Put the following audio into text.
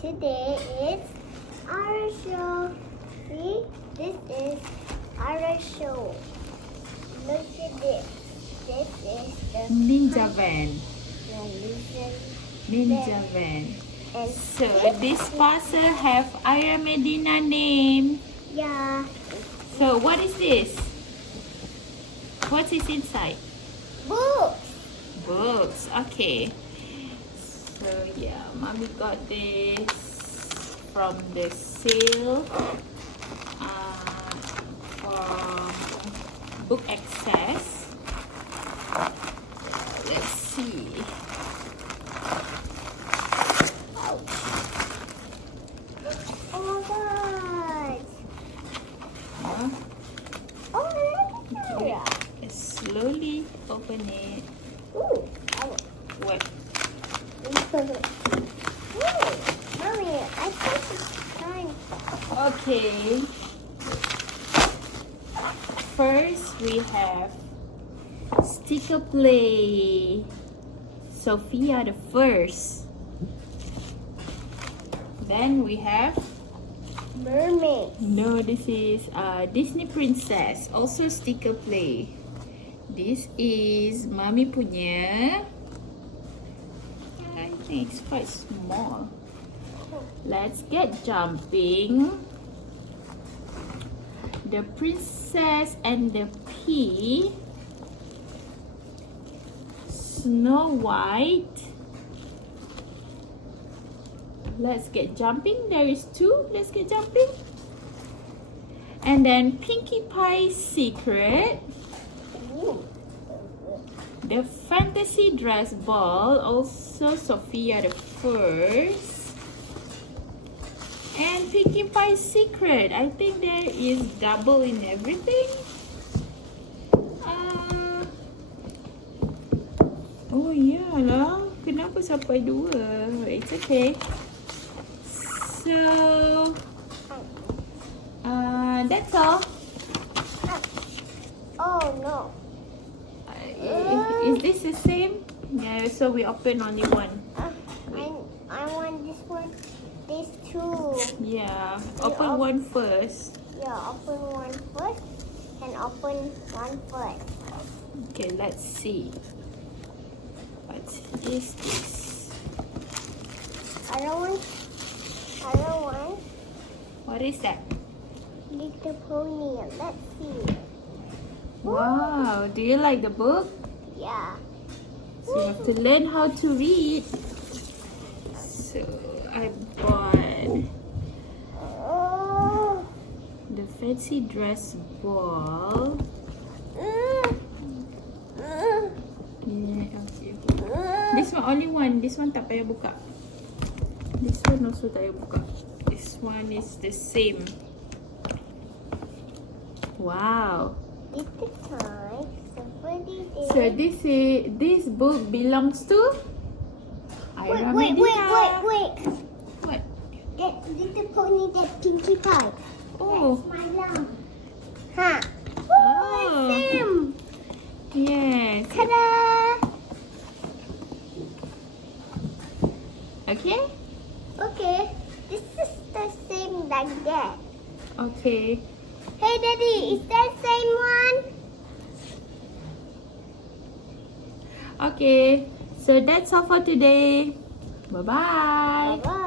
Today is our show. See, this is our show. Look at this. This is the Ninja van. Ninja Ninja van. And So this parcel have Ayra Medina name. yeah, So what is this? What is inside? books. Books. Okay. So yeah, mommy got this from the sale from BookAccess. Let's see. Oh my God. Huh? Oh, look at Okay. that. Let's slowly open it. Ooh, What? Ooh, mommy, I think it's time. Okay. First we have sticker play. Sophia the first. Then we have Mermaid. no, this is Disney Princess. Also sticker play. This is Mami punya. I think it's quite small. Let's get jumping. The Princess and the Pea. Snow White. Let's get jumping. There is two. Let's get jumping. And then Pinkie Pie's Secret. Ooh. The Fantasy Dress Ball. Also Sophia the first. And Pinkie Pie's Secret. I think there is double in everything. Oh yeah lah. Kenapa sampai dua? It's okay. So that's all. Oh no. Is this the same? Yeah, so we open only one. I want this one. These two. Yeah, We open one first. Yeah, open one first and open one first. Okay, let's see. What is this? I don't want. What is that? Little pony. Let's see. Wow, do you like the book? Yeah. So you have to learn how to read. So I bought Oh. the fancy dress ball. Yeah, okay. This one only one. This one tak payah buka. This one also tak payah buka. This one is the same. Wow. It's the time. Somebody did. So this book belongs to Ayra Medina. Wait. What? That little pony, that Pinkie Pie. Oh. That's my lamb. Huh. Oh. Same. Yes. Ta-da! Okay. Okay. This is the same like that. Okay. Hey, Daddy, is that same one? Okay. So that's all for today. Bye bye. Bye-bye.